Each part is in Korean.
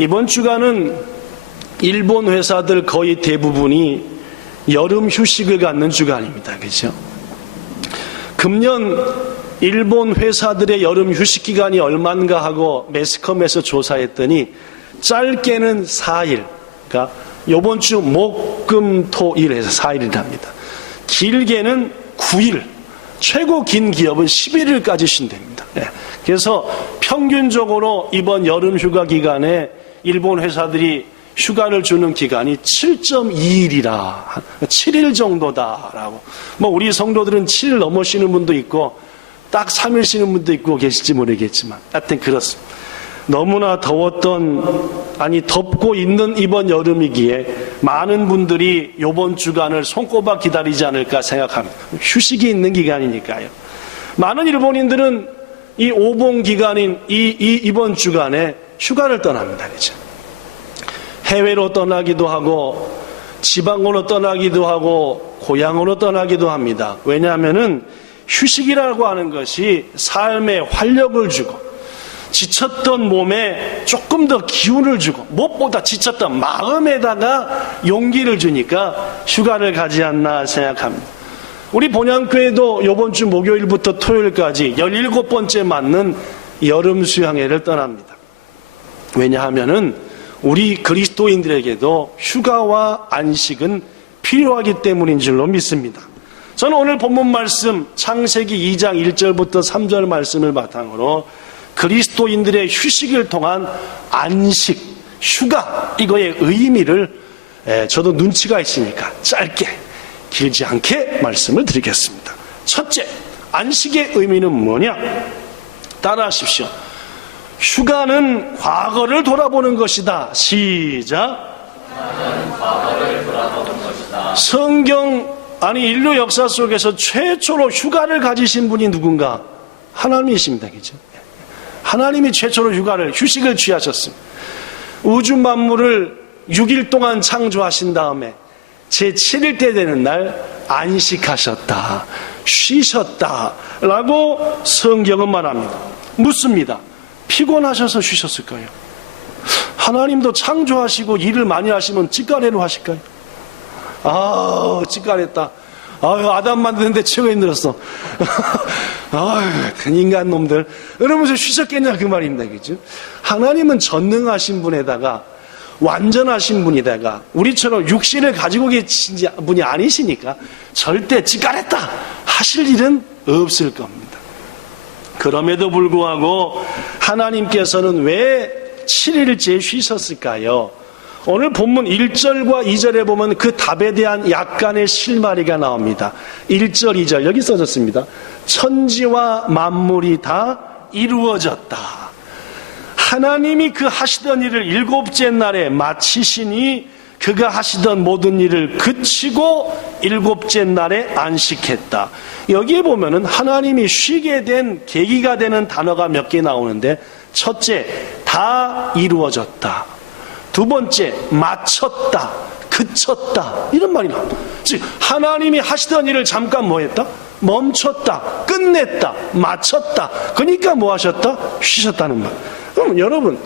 이번 주간은 일본 회사들 거의 대부분이 여름 휴식을 갖는 주간입니다. 그렇죠? 금년 일본 회사들의 여름 휴식 기간이 얼마인가 하고 매스컴에서 조사했더니 짧게는 4일, 그러니까 이번 주 목, 금, 토, 일 해서 4일이랍니다. 길게는 9일, 최고 긴 기업은 11일까지 쉰답니다. 그래서 평균적으로 이번 여름 휴가 기간에 일본 회사들이 휴가를 주는 기간이 7.2일이라 7일 정도다라고. 우리 성도들은 7일 넘어 쉬는 분도 있고 딱 3일 쉬는 분도 있고 계실지 모르겠지만 하여튼 그렇습니다. 너무나 덥고 있는 이번 여름이기에 많은 분들이 이번 주간을 손꼽아 기다리지 않을까 생각합니다. 휴식이 있는 기간이니까요. 많은 일본인들은 이 오봉 기간인 이번 주간에 휴가를 떠납니다. 그렇죠? 해외로 떠나기도 하고 지방으로 떠나기도 하고 고향으로 떠나기도 합니다. 왜냐하면은 휴식이라고 하는 것이 삶에 활력을 주고 지쳤던 몸에 조금 더 기운을 주고 무엇보다 지쳤던 마음에다가 용기를 주니까 휴가를 가지 않나 생각합니다. 우리 본향교회도 이번 주 목요일부터 토요일까지 17번째 맞는 여름 수양회를 떠납니다. 왜냐하면은 우리 그리스도인들에게도 휴가와 안식은 필요하기 때문인 줄로 믿습니다. 저는 오늘 본문 말씀 창세기 2장 1절부터 3절 말씀을 바탕으로 그리스도인들의 휴식을 통한 안식, 휴가 이거의 의미를 저도 눈치가 있으니까 짧게 길지 않게 말씀을 드리겠습니다. 첫째, 안식의 의미는 뭐냐? 따라하십시오. 휴가는 과거를 돌아보는 것이다. 시작. 휴가는 과거를 돌아보는 것이다. 인류 역사 속에서 최초로 휴가를 가지신 분이 누군가? 하나님이십니다. 그죠? 하나님이 최초로 휴식을 취하셨습니다. 우주 만물을 6일 동안 창조하신 다음에 제7일 때 되는 날 안식하셨다. 쉬셨다. 라고 성경은 말합니다. 묻습니다. 피곤하셔서 쉬셨을 거예요. 하나님도 창조하시고 일을 많이 하시면 찌까레로 하실까요? 찌까랬다. 아담 만드는데 최고 힘들었어. 큰 인간 놈들. 이러면서 쉬셨겠냐 그 말입니다. 그죠? 하나님은 전능하신 분에다가 완전하신 분이다가 우리처럼 육신을 가지고 계신 분이 아니시니까 절대 찌까랬다 하실 일은 없을 겁니다. 그럼에도 불구하고 하나님께서는 왜 7일째 쉬셨을까요? 오늘 본문 1절과 2절에 보면 그 답에 대한 약간의 실마리가 나옵니다. 1절, 2절 여기 써졌습니다. 천지와 만물이 다 이루어졌다. 하나님이 그 하시던 일을 7째 날에 마치시니 그가 하시던 모든 일을 그치고 7째 날에 안식했다. 여기에 보면은 하나님이 쉬게 된 계기가 되는 단어가 몇 개 나오는데 첫째, 다 이루어졌다. 두 번째, 마쳤다, 그쳤다 이런 말이 나옵니다. 즉 하나님이 하시던 일을 잠깐 뭐 했다? 멈췄다, 끝냈다, 마쳤다. 그러니까 뭐 하셨다? 쉬셨다는 말. 그럼 여러분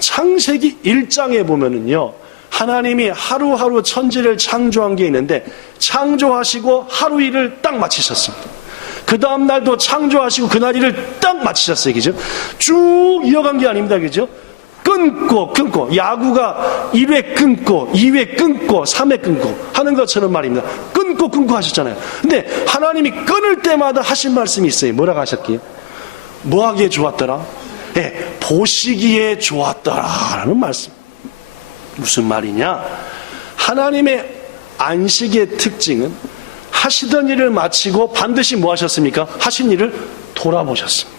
창세기 1장에 보면은요 하나님이 하루하루 천지를 창조한 게 있는데 창조하시고 하루 일을 딱 마치셨습니다. 그 다음 날도 창조하시고 그날 일을 딱 마치셨어요. 그죠? 쭉 이어간 게 아닙니다. 그죠? 끊고 야구가 1회 끊고 2회 끊고 3회 끊고 하는 것처럼 말입니다. 끊고 하셨잖아요. 근데 하나님이 끊을 때마다 하신 말씀이 있어요. 뭐라고 하셨기에? 뭐 하기에 좋았더라? 보시기에 좋았더라라는 말씀. 무슨 말이냐? 하나님의 안식의 특징은 하시던 일을 마치고 반드시 뭐 하셨습니까? 하신 일을 돌아보셨습니다.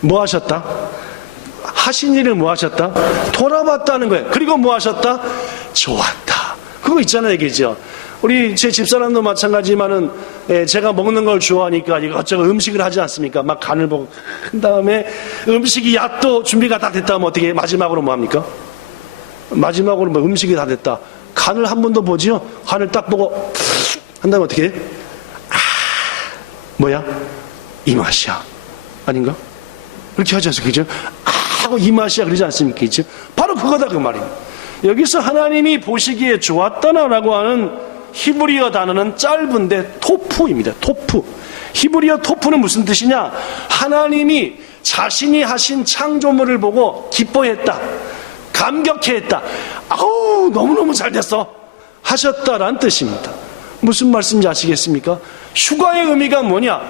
뭐 하셨다? 하신 일을 뭐 하셨다? 돌아봤다는 거예요. 그리고 뭐 하셨다? 좋았다. 그거 있잖아요, 그죠? 우리 제 집사람도 마찬가지지만은 제가 먹는 걸 좋아하니까 이것저것 음식을 하지 않습니까? 막 간을 보고 한 다음에 음식이 야 또 준비가 다 됐다면 어떻게 마지막으로 뭐 합니까? 마지막으로 뭐 음식이 다 됐다. 간을 한 번 더 보지요. 간을 딱 보고 한 다음에 어떻게 해? 뭐야? 이 맛이야. 아닌가? 그렇게 하지 않습니까? 그죠? 하고 이 맛이야 그러지 않습니까? 그렇죠? 바로 그거다 그 말입니다. 여기서 하나님이 보시기에 좋았더라라고 하는 히브리어 단어는 짧은데 토프입니다. 토프. 히브리어 토프는 무슨 뜻이냐? 하나님이 자신이 하신 창조물을 보고 기뻐했다, 감격해했다, 아우 너무너무 잘 됐어 하셨다라는 뜻입니다. 무슨 말씀인지 아시겠습니까? 휴가의 의미가 뭐냐?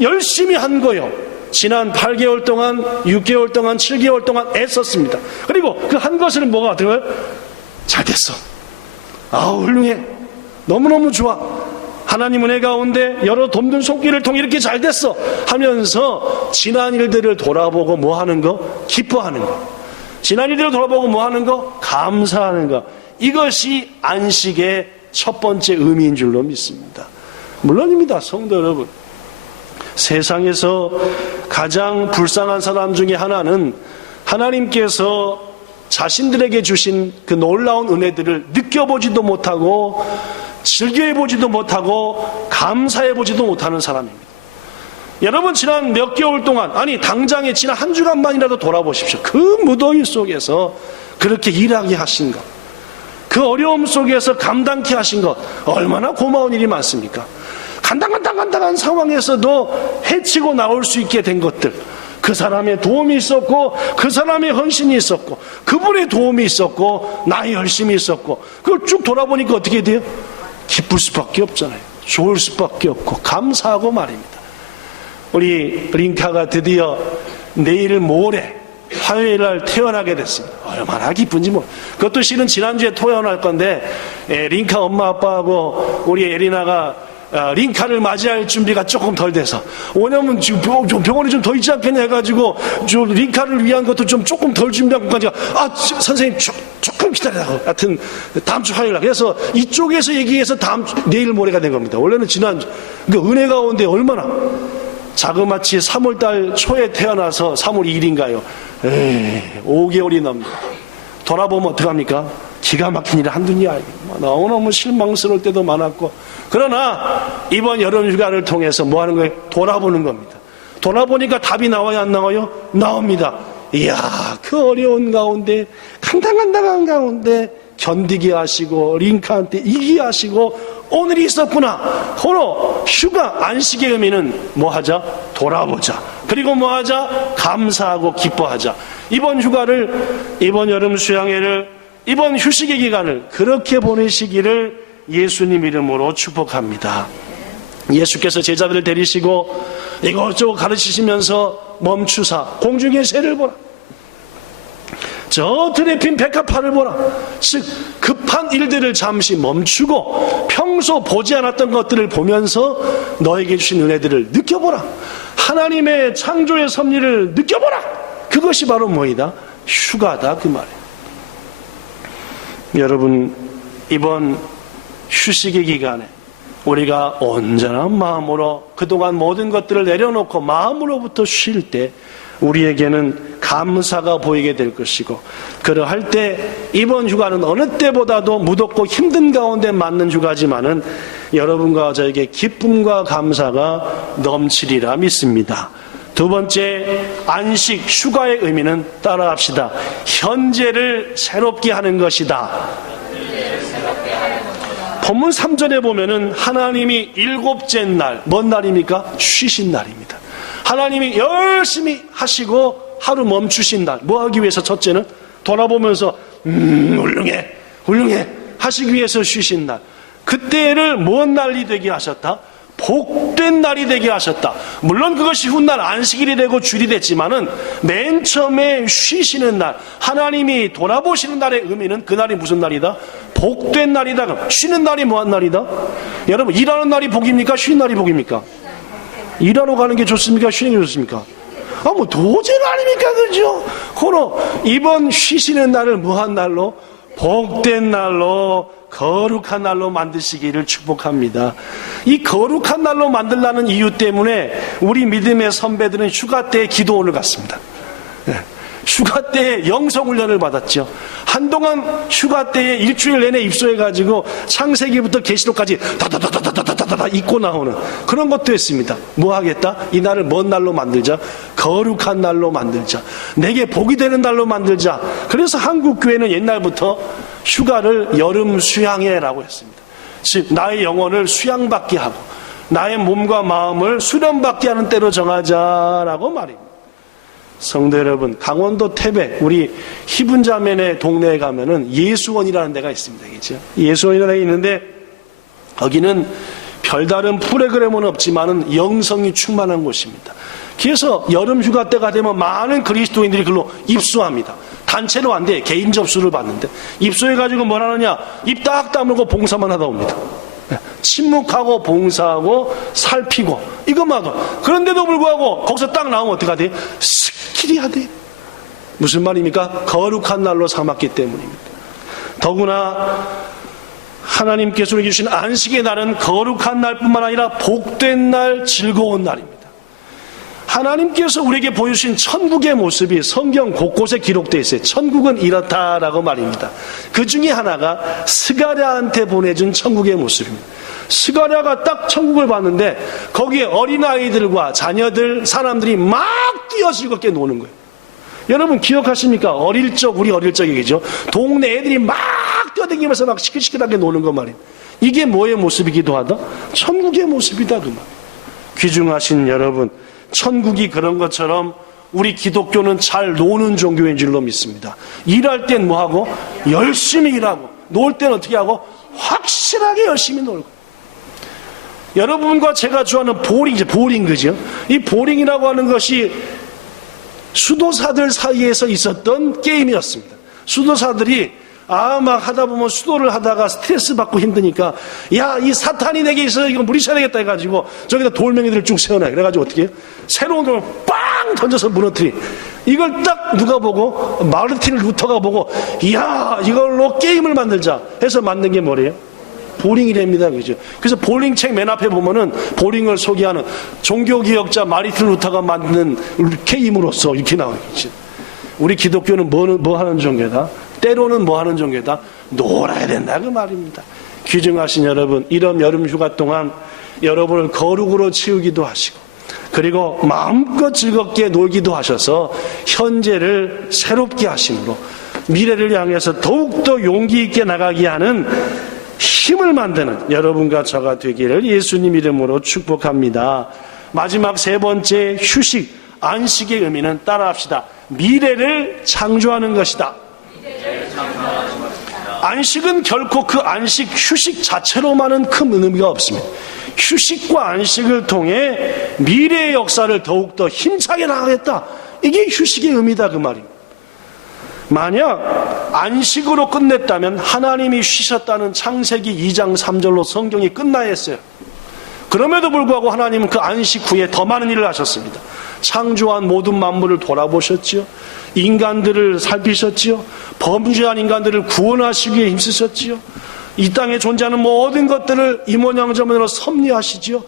열심히 한 거요. 지난 8개월 동안, 6개월 동안, 7개월 동안 애썼습니다. 그리고 그 한 것을 뭐가 들어요? 잘 됐어. 아우 훌륭해. 너무너무 좋아. 하나님 은혜 가운데 여러 돕는 손길을 통해 이렇게 잘 됐어 하면서 지난 일들을 돌아보고 뭐 하는 거? 기뻐하는 거. 지난 일들을 돌아보고 뭐 하는 거? 감사하는 거. 이것이 안식의 첫 번째 의미인 줄로 믿습니다. 물론입니다, 성도 여러분. 세상에서 가장 불쌍한 사람 중에 하나는 하나님께서 자신들에게 주신 그 놀라운 은혜들을 느껴보지도 못하고 즐겨보지도 못하고 감사해보지도 못하는 사람입니다. 여러분 지난 몇 개월 동안, 아니 당장에 지난 한 주간만이라도 돌아보십시오. 그 무더위 속에서 그렇게 일하게 하신 것, 그 어려움 속에서 감당케 하신 것, 얼마나 고마운 일이 많습니까? 간당간당한 상황에서도 헤치고 나올 수 있게 된 것들, 그 사람의 도움이 있었고 그 사람의 헌신이 있었고 그분의 도움이 있었고 나의 열심이 있었고, 그걸 쭉 돌아보니까 어떻게 돼요? 기쁠 수밖에 없잖아요. 좋을 수밖에 없고 감사하고 말입니다. 우리 링카가 드디어 내일 모레 화요일날 태어나게 됐습니다. 얼마나 기쁜지 뭐. 그것도 실은 지난주에 태어날 건데 링카 엄마 아빠하고 우리 에리나가 링카를 맞이할 준비가 조금 덜 돼서, 왜냐면 지금 병원이 좀 더 있지 않겠냐 해가지고 좀 링카를 위한 것도 좀 조금 덜 준비한 것까지, 선생님 조금 기다리라고. 하여튼 다음 주 화요일 날. 그래서 이쪽에서 얘기해서 내일 모레가 된 겁니다. 원래는 지난주. 그러니까 은혜 가운데 얼마나 자그마치 3월달 초에 태어나서 3월 2일인가요? 5개월이 넘니다. 돌아보면 어떡합니까? 기가 막힌 일이 한둘이 아니에요. 너무너무 실망스러울 때도 많았고, 그러나 이번 여름 휴가를 통해서 뭐 하는 거예요? 돌아보는 겁니다. 돌아보니까 답이 나와요, 안 나와요? 나옵니다. 이야, 그 어려운 가운데, 간당간당한 가운데 견디게 하시고 링카한테 이기게 하시고 오늘이 있었구나. 바로 휴가, 안식의 의미는 뭐 하자? 돌아보자. 그리고 뭐 하자? 감사하고 기뻐하자. 이번 휴가를, 이번 여름 수양회를, 이번 휴식의 기간을 그렇게 보내시기를 예수님 이름으로 축복합니다. 예수께서 제자들을 데리시고 이것저것 가르치시면서 멈추사 공중의 새를 보라, 저 들에 핀 백합화를 보라. 즉 급한 일들을 잠시 멈추고 평소 보지 않았던 것들을 보면서 너에게 주신 은혜들을 느껴보라. 하나님의 창조의 섭리를 느껴보라. 그것이 바로 뭐이다? 휴가다, 그 말이에요. 여러분, 이번 휴식의 기간에 우리가 온전한 마음으로 그동안 모든 것들을 내려놓고 마음으로부터 쉴 때 우리에게는 감사가 보이게 될 것이고, 그러할 때 이번 휴가는 어느 때보다도 무덥고 힘든 가운데 맞는 휴가지만은 여러분과 저에게 기쁨과 감사가 넘치리라 믿습니다. 두 번째, 안식, 휴가의 의미는 따라합시다. 현재를 새롭게 하는 것이다. 본문 3절에 보면은 하나님이 일곱째 날, 뭔 날입니까? 쉬신 날입니다. 하나님이 열심히 하시고 하루 멈추신 날, 뭐 하기 위해서? 첫째는 돌아보면서 훌륭해 하시기 위해서 쉬신 날. 그때를 뭔 날이 되게 하셨다? 복된 날이 되게 하셨다. 물론 그것이 훗날 안식일이 되고 주일이 됐지만은 맨 처음에 쉬시는 날, 하나님이 돌아보시는 날의 의미는 그 날이 무슨 날이다? 복된 날이다. 그럼 쉬는 날이 뭐한 날이다? 여러분, 일하는 날이 복입니까? 쉬는 날이 복입니까? 일하러 가는 게 좋습니까? 쉬는 게 좋습니까? 뭐 도제가 아닙니까? 그죠? 그러 이번 쉬시는 날을 뭐한 날로? 복된 날로, 거룩한 날로 만드시기를 축복합니다. 이 거룩한 날로 만들라는 이유 때문에 우리 믿음의 선배들은 휴가 때 기도원을 갔습니다. 휴가 때에 영성훈련을 받았죠. 한동안 휴가 때에 일주일 내내 입소해가지고 창세기부터 계시록까지 다다다다다다다다 읽고 나오는 그런 것도 했습니다. 뭐 하겠다? 이 날을 뭔 날로 만들자? 거룩한 날로 만들자. 내게 복이 되는 날로 만들자. 그래서 한국교회는 옛날부터 휴가를 여름 수양회라고 했습니다. 즉 나의 영혼을 수양받게 하고 나의 몸과 마음을 수련받게 하는 때로 정하자라고 말입니다. 성도 여러분, 강원도 태백 우리 희분자매네 동네에 가면은 예수원이라는 데가 있습니다. 그렇죠? 예수원이라는 데가 있는데 거기는 별다른 프로그램은 없지만은 영성이 충만한 곳입니다. 그래서 여름 휴가 때가 되면 많은 그리스도인들이 글로 입소합니다. 단체로 안 돼. 개인 접수를 받는데 입소해가지고 뭘 하느냐? 입 딱 다물고 봉사만 하다 옵니다. 침묵하고 봉사하고 살피고 이것만 하고 그런데도 불구하고 거기서 딱 나오면 어떻게 하대? 스킬이 하대. 무슨 말입니까? 거룩한 날로 삼았기 때문입니다. 더구나 하나님께서 우리에게 주신 안식의 날은 거룩한 날뿐만 아니라 복된 날, 즐거운 날입니다. 하나님께서 우리에게 보여주신 천국의 모습이 성경 곳곳에 기록되어 있어요. 천국은 이렇다라고 말입니다. 그 중에 하나가 스가랴한테 보내준 천국의 모습입니다. 스가랴가 딱 천국을 봤는데 거기에 어린아이들과 자녀들, 사람들이 막 뛰어 즐겁게 노는 거예요. 여러분 기억하십니까? 우리 어릴 적이겠죠. 동네 애들이 막 뛰어다니면서 막 시끌시끌하게 노는 거 말이에요. 이게 뭐의 모습이기도 하다? 천국의 모습이다 그 말. 귀중하신 여러분, 천국이 그런 것처럼 우리 기독교는 잘 노는 종교인 줄로 믿습니다. 일할 땐 뭐하고? 열심히 일하고, 놀 땐 어떻게 하고? 확실하게 열심히 놀고. 여러분과 제가 좋아하는 보링 그죠? 이 보링이라고 하는 것이 수도사들 사이에서 있었던 게임이었습니다. 수도사들이 막 하다 보면 수도를 하다가 스트레스 받고 힘드니까 야, 이 사탄이 내게 있어 이거 무리쳐야 되겠다 해가지고 저기다 돌멩이들을 쭉 세워놔요. 그래가지고 어떻게 해요? 새로운 돌을 빵 던져서 무너뜨리. 이걸 딱 누가 보고 마르틴 루터가 보고 이야 이걸로 게임을 만들자 해서 만든 게 뭐래요? 보링이랍니다. 그죠? 그래서 보링책 맨 앞에 보면은 보링을 소개하는 종교개혁자 마르틴 루터가 만든 게임으로서 이렇게 나와요. 그죠? 우리 기독교는 뭐 하는 종교다? 때로는 뭐 하는 종교다? 놀아야 된다 그 말입니다. 귀중하신 여러분, 이런 여름 휴가 동안 여러분을 거룩으로 치우기도 하시고 그리고 마음껏 즐겁게 놀기도 하셔서 현재를 새롭게 하심으로 미래를 향해서 더욱더 용기 있게 나가게 하는 힘을 만드는 여러분과 저가 되기를 예수님 이름으로 축복합니다. 마지막 세 번째 휴식, 안식의 의미는 따라합시다. 미래를 창조하는 것이다. 안식은 결코 그 안식, 휴식 자체로만은 큰 의미가 없습니다. 휴식과 안식을 통해 미래의 역사를 더욱더 힘차게 나가겠다. 이게 휴식의 의미다 그 말입니다. 만약 안식으로 끝냈다면 하나님이 쉬셨다는 창세기 2장 3절로 성경이 끝나야 했어요. 그럼에도 불구하고 하나님은 그 안식 후에 더 많은 일을 하셨습니다. 창조한 모든 만물을 돌아보셨지요. 인간들을 살피셨지요. 범죄한 인간들을 구원하시기 위해 힘쓰셨지요. 이 땅에 존재하는 모든 것들을 이모양저모로 섭리하시지요.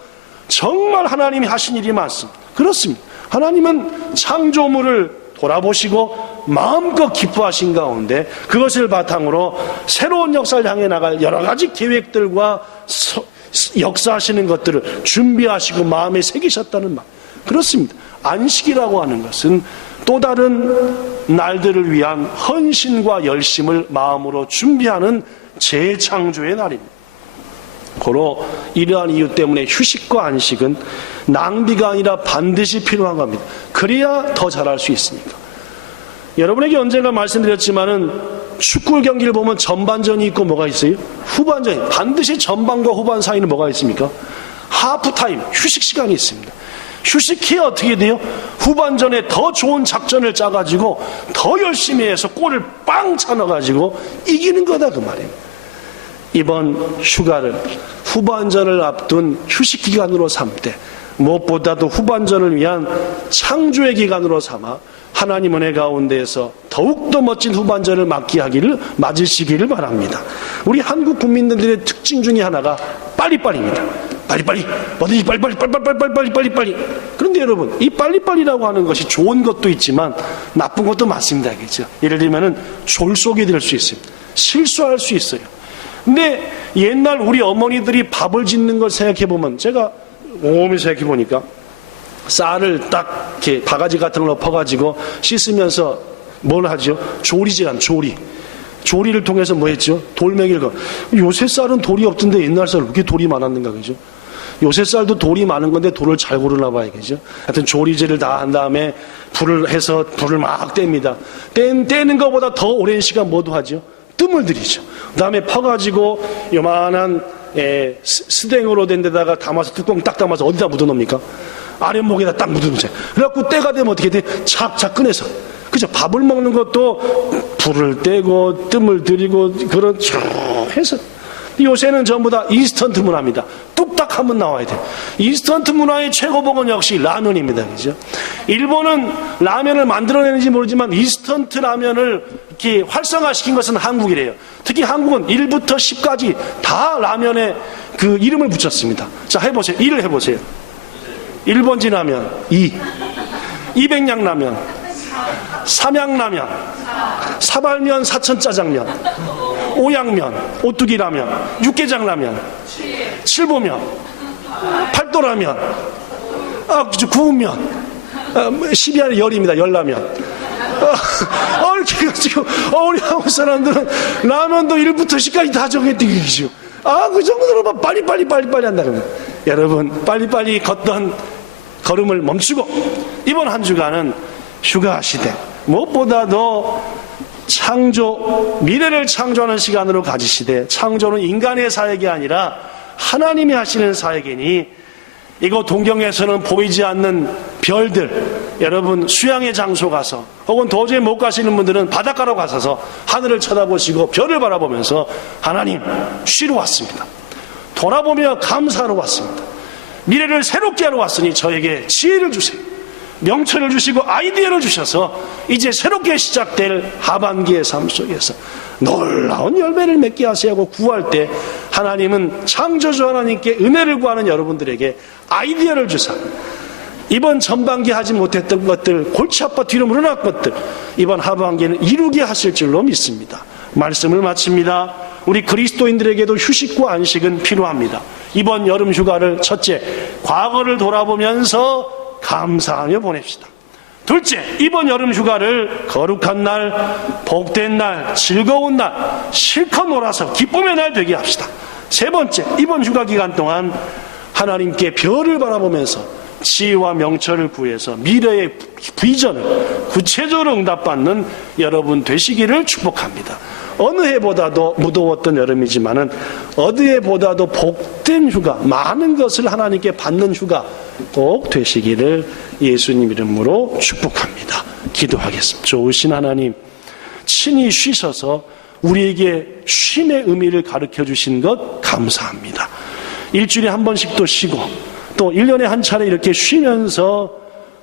정말 하나님이 하신 일이 많습니다. 그렇습니다. 하나님은 창조물을 돌아보시고 마음껏 기뻐하신 가운데 그것을 바탕으로 새로운 역사를 향해 나갈 여러 가지 계획들과 역사하시는 것들을 준비하시고 마음에 새기셨다는 말. 그렇습니다. 안식이라고 하는 것은 또 다른 날들을 위한 헌신과 열심을 마음으로 준비하는 재창조의 날입니다. 고로 이러한 이유 때문에 휴식과 안식은 낭비가 아니라 반드시 필요한 겁니다. 그래야 더 잘할 수 있으니까. 여러분에게 언젠가 말씀드렸지만은 축구 경기를 보면 전반전이 있고 뭐가 있어요? 후반전이. 반드시 전반과 후반 사이는 뭐가 있습니까? 하프타임, 휴식 시간이 있습니다. 휴식해야 어떻게 돼요? 후반전에 더 좋은 작전을 짜가지고 더 열심히 해서 골을 빵 차넣어가지고 이기는 거다 그 말이에요. 이번 휴가를 후반전을 앞둔 휴식 기간으로 삼되 무엇보다도 후반전을 위한 창조의 기간으로 삼아 하나님 은혜 가운데에서 더욱더 멋진 후반전을 맞으시기를 바랍니다. 우리 한국 국민들의 특징 중에 하나가 빠리빠리입니다. 빨리빨리, 뭐든지 빨리빨리. 그런데 여러분, 이 빨리빨리라고 하는 것이 좋은 것도 있지만 나쁜 것도 많습니다. 그죠? 예를 들면은 졸속이 될 수 있습니다. 실수할 수 있어요. 근데 옛날 우리 어머니들이 밥을 짓는 걸 생각해보면, 제가 곰곰이 생각해보니까 쌀을 딱 이렇게 바가지 같은 걸 엎어가지고 씻으면서 뭘 하죠? 조리질한 조리를 통해서 뭐 했죠? 돌멩이를 요새 쌀은 돌이 없던데 옛날 쌀은 그렇게 돌이 많았는가, 그죠? 요새 쌀도 돌이 많은 건데 돌을 잘 고르나 봐요, 그죠? 하여튼 조리질을 다 한 다음에 불을 해서 불을 막 뗍니다. 떼는 것보다 더 오랜 시간 뭐도 하죠? 뜸을 들이죠. 그 다음에 퍼가지고 요만한 스댕으로 된 데다가 담아서 뚜껑 딱 담아서 어디다 묻어놓습니까? 아랫목에다 딱 묻어놓죠. 그래갖고 때가 되면 어떻게 돼? 착착 꺼내서. 그죠? 밥을 먹는 것도 불을 떼고 뜸을 들이고 그런 쭉 해서. 요새는 전부 다 인스턴트 문화입니다. 뚝딱 하면 나와야 돼요. 인스턴트 문화의 최고봉은 역시 라면입니다. 그죠? 일본은 라면을 만들어내는지 모르지만 인스턴트 라면을 이렇게 활성화시킨 것은 한국이래요. 특히 한국은 1부터 10까지 다 라면에 그 이름을 붙였습니다. 자, 해보세요. 1을 해보세요. 1번지 라면, 200냥 라면, 삼양라면, 사발면 사천짜장면, 오양면, 오뚜기라면, 육개장라면, 칠보면, 팔도라면, 구운면, 12안에 열입니다. 열라면. 이렇게 해가지고 우리 한국 사람들은 라면도 1부터 10까지 다 정했던 얘기죠. 그 정도로 빨리빨리 한다 그러면, 여러분 빨리빨리 걷던 걸음을 멈추고 이번 한 주간은 휴가 시대, 무엇보다도 미래를 창조하는 시간으로 가지시되, 창조는 인간의 사역이 아니라 하나님이 하시는 사역이니, 이곳 동경에서는 보이지 않는 별들, 여러분 수양의 장소 가서, 혹은 도저히 못 가시는 분들은 바닷가로 가셔서 하늘을 쳐다보시고 별을 바라보면서 하나님 쉬러 왔습니다. 돌아보며 감사하러 왔습니다. 미래를 새롭게 하러 왔으니 저에게 지혜를 주세요. 명철을 주시고 아이디어를 주셔서 이제 새롭게 시작될 하반기의 삶 속에서 놀라운 열매를 맺게 하세요 하고 구할 때, 하나님은 창조주 하나님께 은혜를 구하는 여러분들에게 아이디어를 주사 이번 전반기 하지 못했던 것들, 골치 아파 뒤로 물러날 것들 이번 하반기에는 이루게 하실 줄로 믿습니다. 말씀을 마칩니다. 우리 그리스도인들에게도 휴식과 안식은 필요합니다. 이번 여름 휴가를 첫째, 과거를 돌아보면서 감사하며 보냅시다. 둘째, 이번 여름 휴가를 거룩한 날, 복된 날, 즐거운 날, 실컷 놀아서 기쁨의 날 되게 합시다. 세 번째, 이번 휴가 기간 동안 하나님께 별을 바라보면서 지혜와 명철을 구해서 미래의 비전을 구체적으로 응답받는 여러분 되시기를 축복합니다. 어느 해보다도 무더웠던 여름이지만은 어느 해보다도 복된 휴가, 많은 것을 하나님께 받는 휴가 꼭 되시기를 예수님 이름으로 축복합니다. 기도하겠습니다. 좋으신 하나님, 친히 쉬셔서 우리에게 쉼의 의미를 가르쳐 주신 것 감사합니다. 일주일에 한 번씩도 쉬고 또 1년에 한 차례 이렇게 쉬면서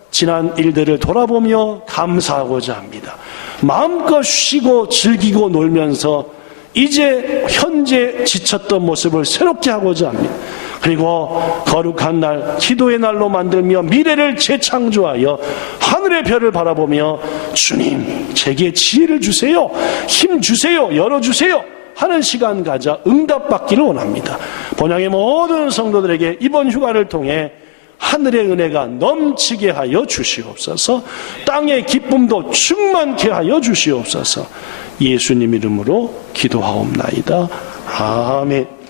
지난 일들을 돌아보며 감사하고자 합니다. 마음껏 쉬고 즐기고 놀면서 이제 현재 지쳤던 모습을 새롭게 하고자 합니다. 그리고 거룩한 날, 기도의 날로 만들며 미래를 재창조하여 하늘의 별을 바라보며 주님, 제게 지혜를 주세요, 힘 주세요, 열어주세요 하는 시간 가져 응답받기를 원합니다. 본향의 모든 성도들에게 이번 휴가를 통해 하늘의 은혜가 넘치게 하여 주시옵소서. 땅의 기쁨도 충만케 하여 주시옵소서. 예수님 이름으로 기도하옵나이다. 아멘.